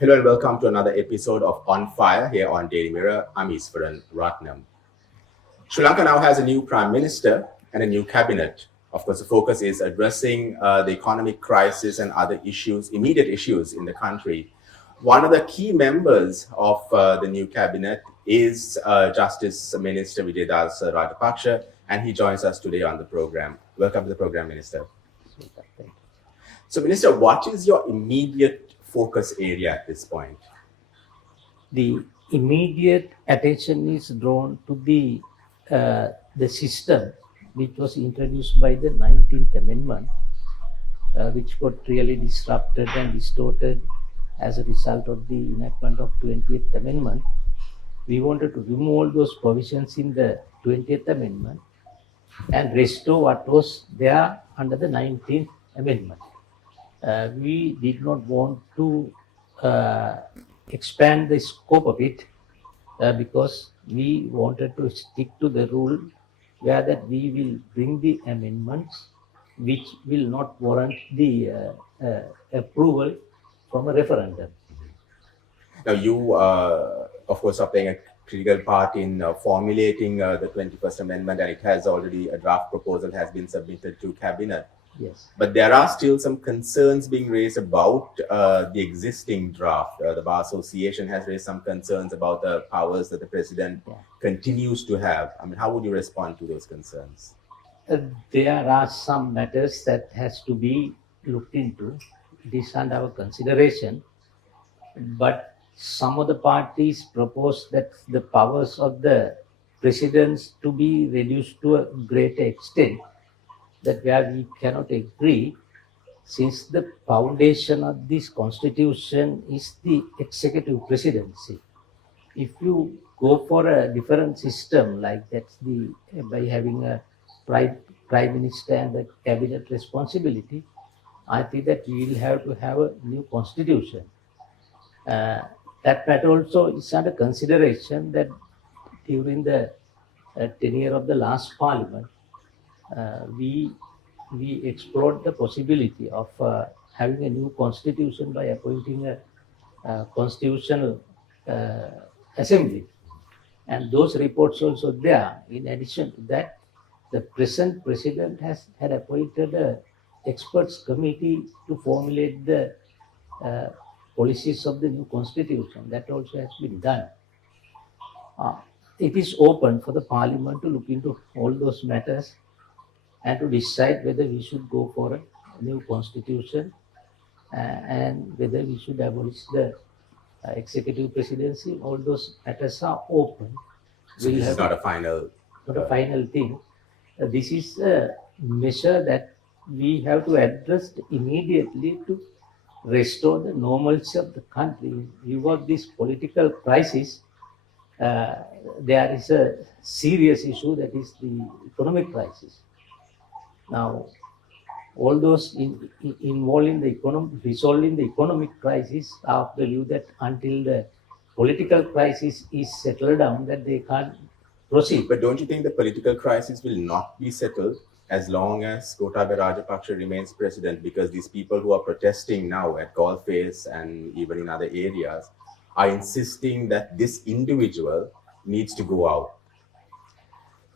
Hello and welcome to another episode of On Fire here on Daily Mirror. I'm Easwaran Rutnum. Sri Lanka now has a new prime minister and a new cabinet. Of course, the focus is addressing the economic crisis and other issues, immediate issues in the country. One of the key members of the new cabinet is Justice Minister Wijeyadasa Rajapakshe, and he joins us today on the program. Welcome to the program, Minister. So, Minister, what is your immediate focus area at this point? The immediate attention is drawn to the system which was introduced by the 19th Amendment, which got really disrupted and distorted as a result of the enactment of 20th Amendment. We wanted to remove all those provisions in the 20th Amendment and restore what was there under the 19th Amendment. We did not want to expand the scope of it because we wanted to stick to the rule where that we will bring the amendments which will not warrant the approval from a referendum. Now, you, of course, are playing a critical part in formulating the 21st Amendment, and it has already a draft proposal has been submitted to cabinet. Yes. But there are still some concerns being raised about the existing draft. The Bar Association has raised some concerns about the powers that the president continues to have. I mean, how would you respond to those concerns? There are some matters that has to be looked into. It is under our consideration, but some of the parties propose that the powers of the presidents to be reduced to a greater extent, that where we cannot agree, since the foundation of this constitution is the executive presidency. If you go for a different system like that's the by having a prime minister and the cabinet responsibility, I think that we will have to have a new constitution. That matter also is under consideration that during the tenure of the last parliament, we explored the possibility of having a new constitution by appointing a constitutional uh, assembly, and those reports also there. In addition to that, the present president has had appointed a experts committee to formulate the uh, policies of the new constitution. That also has been done. Uh, it is open for the parliament to look into all those matters and to decide whether we should go for a new constitution and whether we should abolish the executive presidency. All those matters are open. So We'll this is have not a final. not a final thing. This is a measure that we have to address immediately to restore the normalcy of the country. In view of this political crisis, uh, there is a serious issue, that is the economic crisis. Now, all those involved in the resolving the economic crisis are of the view that until the political crisis is settled down, that they can't proceed. But don't you think the political crisis will not be settled as long as Gotabaya Rajapaksa remains president? Because these people who are protesting now at Golface and even in other areas are insisting that this individual needs to go out.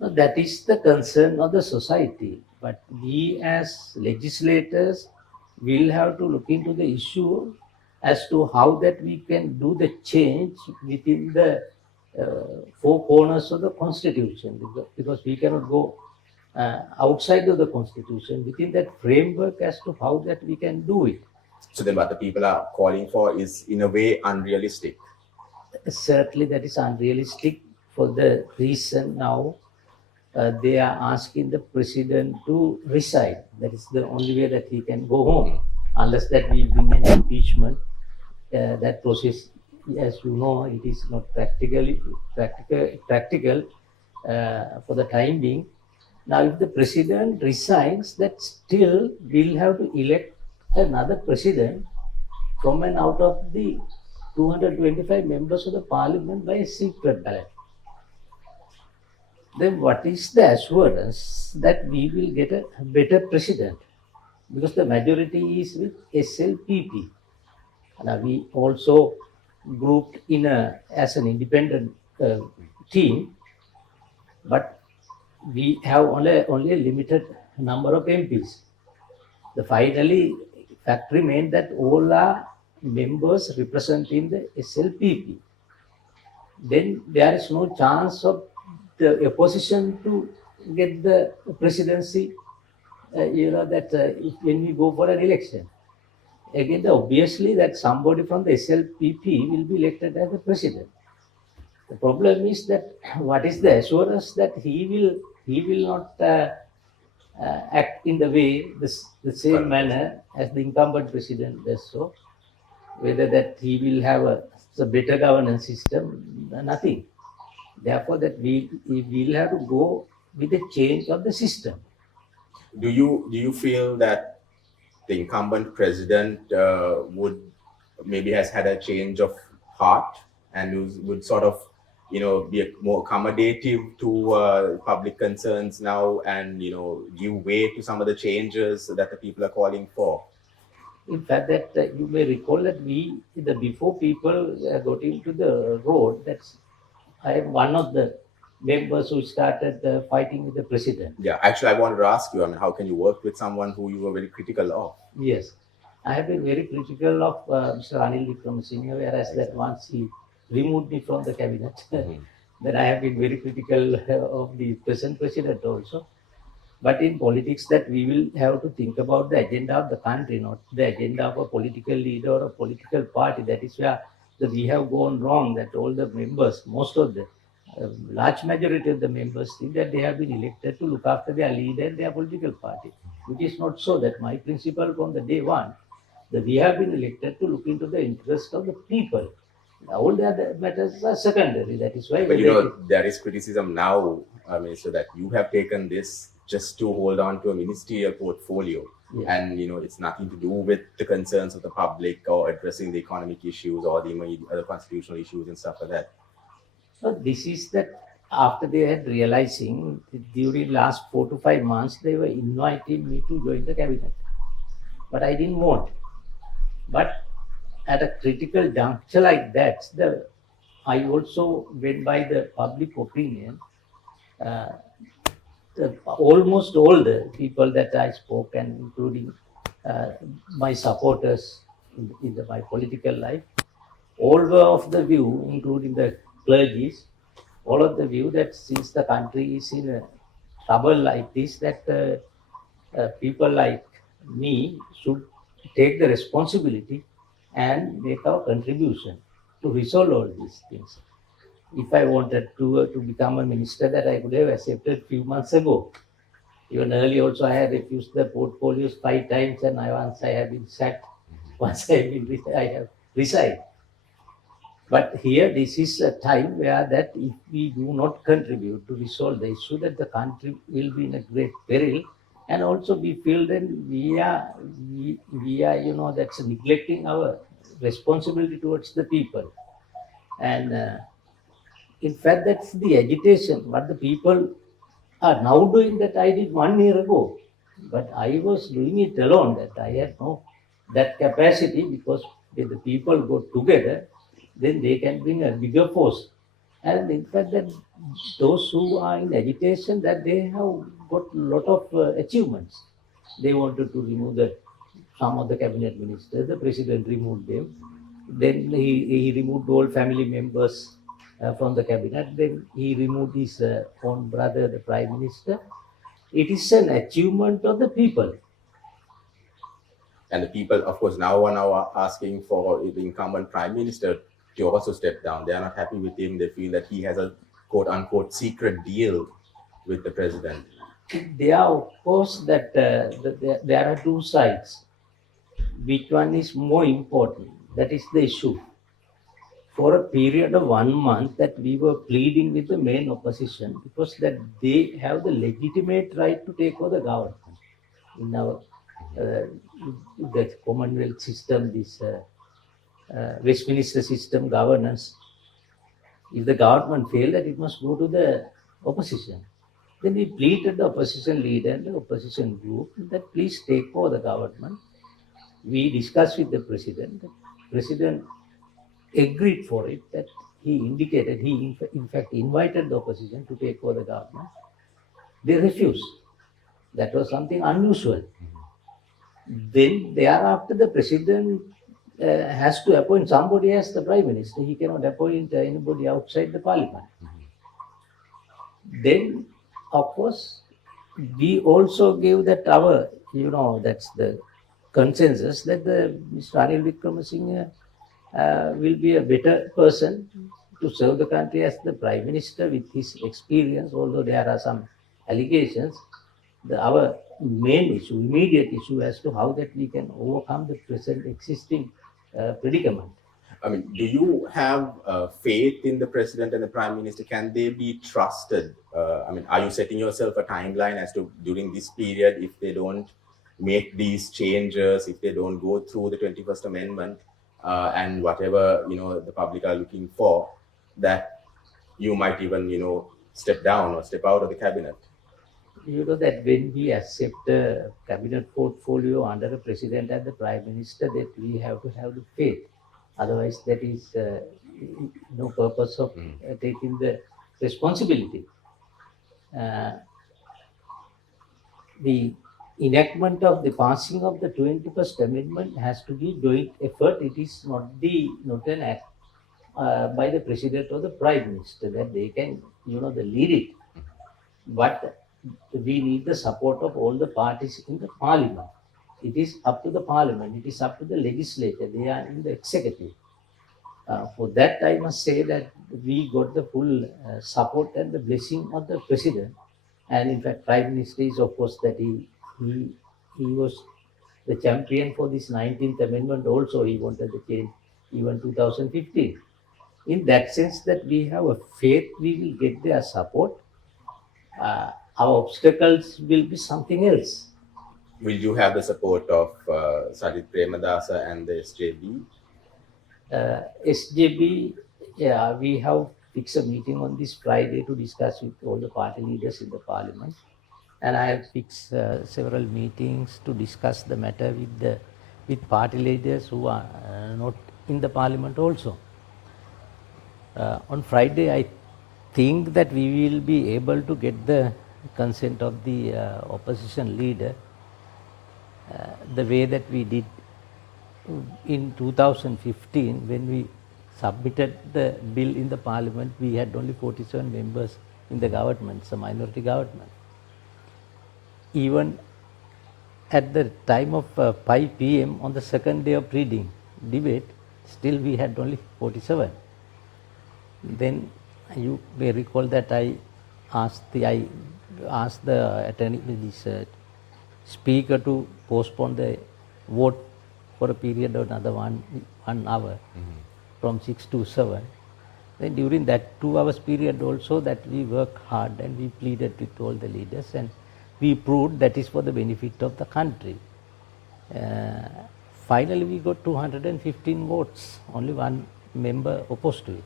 Now, that is the concern of the society. But we as legislators will have to look into the issue as to how that we can do the change within the four corners of the constitution, because we cannot go outside of the constitution within that framework as to how that we can do it. So then what the people are calling for is in a way unrealistic. Certainly that is unrealistic for the reason now they are asking the president to resign. That is the only way that he can go home, unless that we bring an impeachment. That process, as you know, it is not practical for the time being. Now, if the president resigns, that still we'll have to elect another president from and out of the 225 members of the parliament by a secret ballot. Then what is the assurance that we will get a better president? Because the majority is with SLPP. And we also grouped in as an independent team, but we have only a limited number of MPs. The finally fact remained that all are members representing the SLPP. Then there is no chance of the opposition to get the presidency. That when we go for an election, again, obviously that somebody from the SLPP will be elected as the president. The problem is that what is the assurance that he will not act in the way the same manner as the incumbent president does so. Whether that he will have a better governance system, nothing. Therefore, that we will have to go with the change of the system. Do you feel that the incumbent president would maybe has had a change of heart and would sort of be more accommodative to public concerns now and give way to some of the changes that the people are calling for? In fact, that you may recall that before people got into the road, that's I am one of the members who started fighting with the president. Yeah, actually, I wanted to ask you, I mean, how can you work with someone who you were very critical of? Yes, I have been very critical of Mr. Anil Wickremesinghe, whereas that once he removed me from the cabinet, then I have been very critical of the present president also. But in politics, that we will have to think about the agenda of the country, not the agenda of a political leader or a political party. That is where we have gone wrong. That all the members, most of the large majority of the members think that they have been elected to look after their leader and their political party, which is not so. That my principle from the day one, that we have been elected to look into the interest of the people. All the other matters are secondary. That is why. But there is criticism now, I mean, so that you have taken this just to hold on to a ministerial portfolio. Yes. And it's nothing to do with the concerns of the public or addressing the economic issues or the other constitutional issues and stuff like that. So this is that after they had realizing during last 4 to 5 months, they were inviting me to join the cabinet. But I didn't want. But at a critical juncture like that, I also went by the public opinion. Almost all the people that I spoke, and including my supporters in my political life, all were of the view, including the clergies, all of the view that since the country is in a trouble like this, that people like me should take the responsibility and make our contribution to resolve all these things. If I wanted to become a minister, that I could have accepted few months ago. Even earlier also I had refused the portfolios 5 times, and once I have been sacked, once I have resigned. But here this is a time where that if we do not contribute to resolve the issue, that the country will be in a great peril, and also we feel that we are that's neglecting our responsibility towards the people. And in fact, that's the agitation. What the people are now doing, that I did 1 year ago, but I was doing it alone. That I had no that capacity, because when the people go together, then they can bring a bigger force. And in fact, that those who are in agitation, that they have got a lot of achievements. They wanted to remove some of the cabinet ministers. The president removed them. Then he removed all family members from the cabinet. Then he removed his own brother, the prime minister. It is an achievement of the people. And the people, of course, now are now asking for the incumbent prime minister to also step down. They are not happy with him. They feel that he has a quote unquote secret deal with the president. There are, of course, that there are two sides. Which one is more important? That is the issue. For a period of 1 month, that we were pleading with the main opposition, because that they have the legitimate right to take over the government in our the Commonwealth system, this Westminster system governance. If the government failed, that it must go to the opposition. Then we pleaded the opposition leader and the opposition group that please take over the government. We discussed with the president. president agreed for it, that he indicated, he in fact invited the opposition to take over the government. They refused. That was something unusual. Then thereafter, the president has to appoint somebody as the prime minister. He cannot appoint anybody outside the parliament. Then, of course, we also gave that our, that's the consensus that the Mr. Ranil Wickremesinghe will be a better person to serve the country as the prime minister with his experience, although there are some allegations. Our main issue, immediate issue as to how that we can overcome the present existing predicament. I mean, do you have faith in the president and the prime minister? Can they be trusted? I mean, are you setting yourself a timeline as to during this period, if they don't make these changes, if they don't go through the 21st Amendment and whatever, the public are looking for, that you might even, step down or step out of the cabinet? You know that when we accept a cabinet portfolio under the president and the prime minister, that we have to have the faith. Otherwise, that is no purpose of taking the responsibility. The enactment of the passing of the 21st Amendment has to be joint effort. It is not an act by the president or the prime minister that they can, they lead it. But we need the support of all the parties in the parliament. It is up to the parliament. It is up to the legislature. They are in the executive. For that, I must say that we got the full support and the blessing of the president. And in fact, prime minister is, of course, that he was the champion for this 19th Amendment. Also, he wanted the change even 2015. In that sense, that we have a faith, we will get their support. Our obstacles will be something else. Will you have the support of Sajid Premadasa and the SJB? SJB, yeah, we have fixed a meeting on this Friday to discuss with all the party leaders in the parliament. And I have fixed several meetings to discuss the matter with party leaders who are not in the parliament also. On Friday, I think that we will be able to get the consent of the opposition leader the way that we did in 2015 when we submitted the bill in the parliament. We had only 47 members in the government, it's a minority government. Even at the time of 5 p.m. on the second day of reading debate, still we had only 47. Then you may recall that I asked the attorney, this speaker, to postpone the vote for a period of another one hour, from 6 to 7. Then during that 2 hours period also, that we worked hard and we pleaded with all the leaders, and we proved that is for the benefit of the country. Finally, we got 215 votes, only one member opposed to it.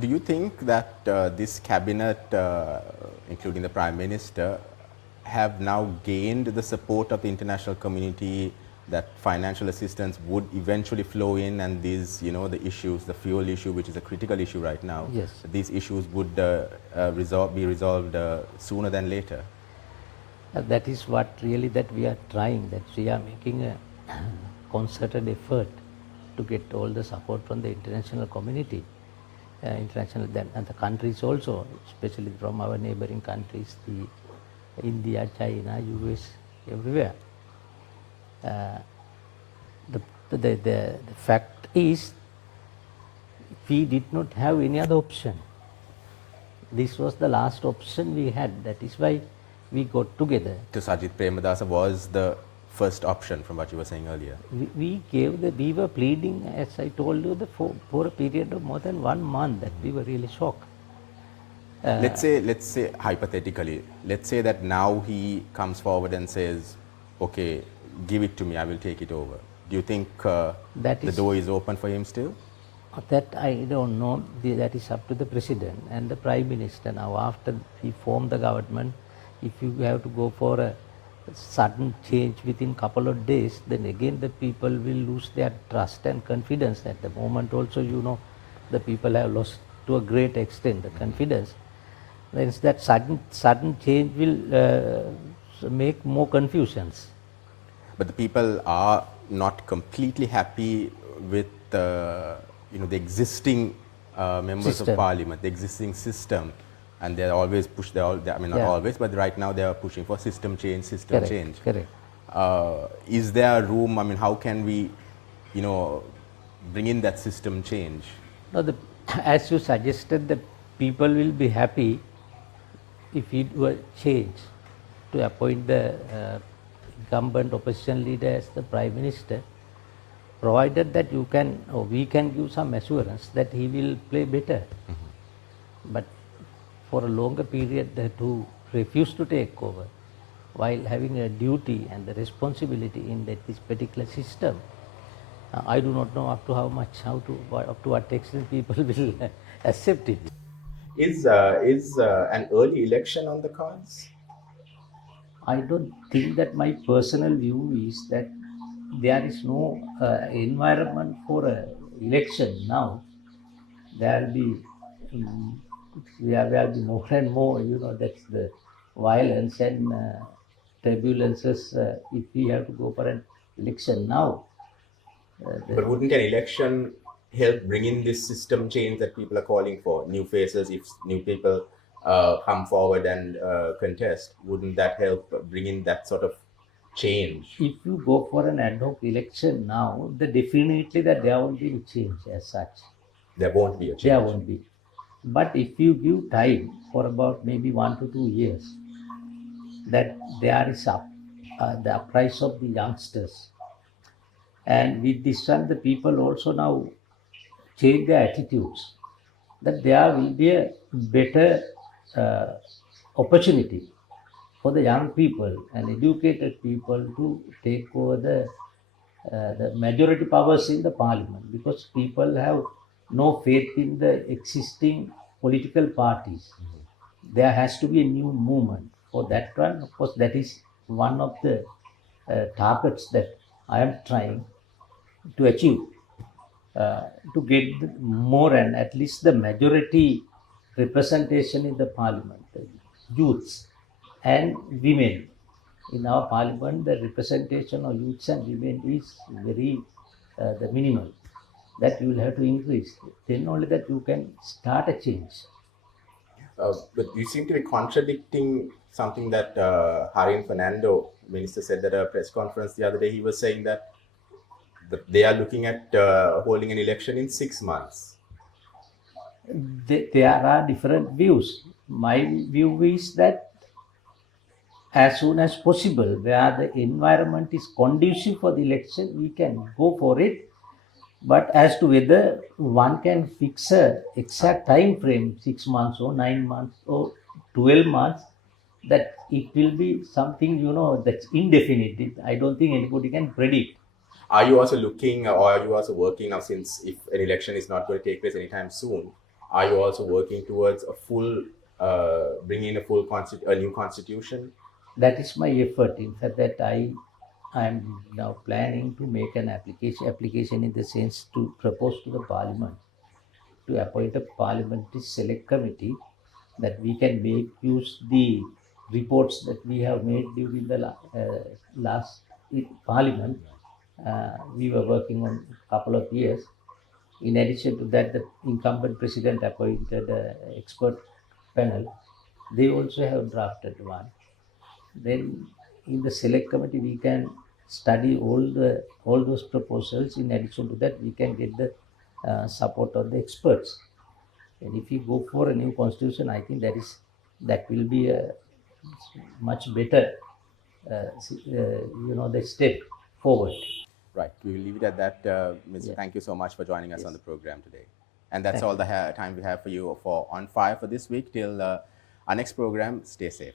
Do you think that this cabinet, including the Prime Minister, have now gained the support of the international community, that financial assistance would eventually flow in, and these, the issues, the fuel issue, which is a critical issue right now, yes, these issues would be resolved sooner than later? That is what really that we are trying, that we are making a concerted effort to get all the support from the international community, and the countries also, especially from our neighboring countries, the India, China, US, everywhere. The fact is, we did not have any other option. This was the last option we had. That is why we got together. So Sajid Premadasa was the first option, from what you were saying earlier. We were pleading, as I told you, for a period of more than 1 month, that we were really shocked. Let's say hypothetically, let's say that now he comes forward and says, okay, give it to me, I will take it over. Do you think the door is open for him still? That I don't know. That is up to the president and the prime minister. Now, after we form the government, if you have to go for a sudden change within couple of days, then again the people will lose their trust and confidence. At the moment also, the people have lost to a great extent the confidence. Then that sudden change will make more confusions. But the people are not completely happy with the existing members of System. parliament, the existing system, and they're always I mean, not Yeah. always, but right now they are pushing for system change. Correct. Is there room? I mean, how can we, bring in that system change? Now, as you suggested, the people will be happy if it were changed to appoint the incumbent opposition leader as the prime minister, provided that you can or we can give some assurance that he will play better. But for a longer period, to refuse to take over while having a duty and the responsibility in this particular system, I do not know up to up to what extent people will accept it. Is an early election on the cards? I don't think that my personal view is that there is no environment for a election now. There will be there will be more and more. That's the violence and turbulences. If we have to go for an election now, But wouldn't an election help bring in this system change that people are calling for? New faces, if new people come forward and contest, wouldn't that help bring in that sort of change? if you go for an ad hoc election now, definitely that there won't be a change as such. There won't be a change. There won't be. But if you give time for about maybe 1 to 2 years, that there is the uprise of the youngsters, and with this one, the people also now change their attitudes. That there will be a better uh, opportunity for the young people and educated people to take over the majority powers in the parliament, because people have no faith in the existing political parties. There has to be a new movement. For that one, of course, that is one of the targets that I am trying to achieve, to get more and at least the majority representation in the parliament, the youths and women. In our parliament, the representation of youths and women is very the minimum. That you will have to increase. Then only that you can start a change. But you seem to be contradicting something that Harin Fernando, minister, said at a press conference the other day. He was saying that they are looking at holding an election in 6 months. There are different views. My view is that as soon as possible, where the environment is conducive for the election, we can go for it. But as to whether one can fix a exact time frame, 6 months or 9 months or 12 months, that it will be something that's indefinite. I don't think anybody can predict. Are you also looking, or are you also working now, since if an election is not going to take place anytime soon, are you also working towards a full, bringing in a new constitution? That is my effort. In fact, that I am now planning to make an application in the sense to propose to the parliament to appoint a parliamentary select committee, that we can make use the reports that we have made during the last parliament. We were working on a couple of years. In addition to that, the incumbent president appointed an expert panel. They also have drafted one. Then in the select committee, we can study all those proposals. In addition to that, we can get the support of the experts. And if we go for a new constitution, I think that will be a much better, the step forward. Right. We will leave it at that. Mr. Yeah. Thank you so much for joining us Yes. on the program today. And that's Thank all the time we have for you for On Fire for this week. Till our next program, stay safe.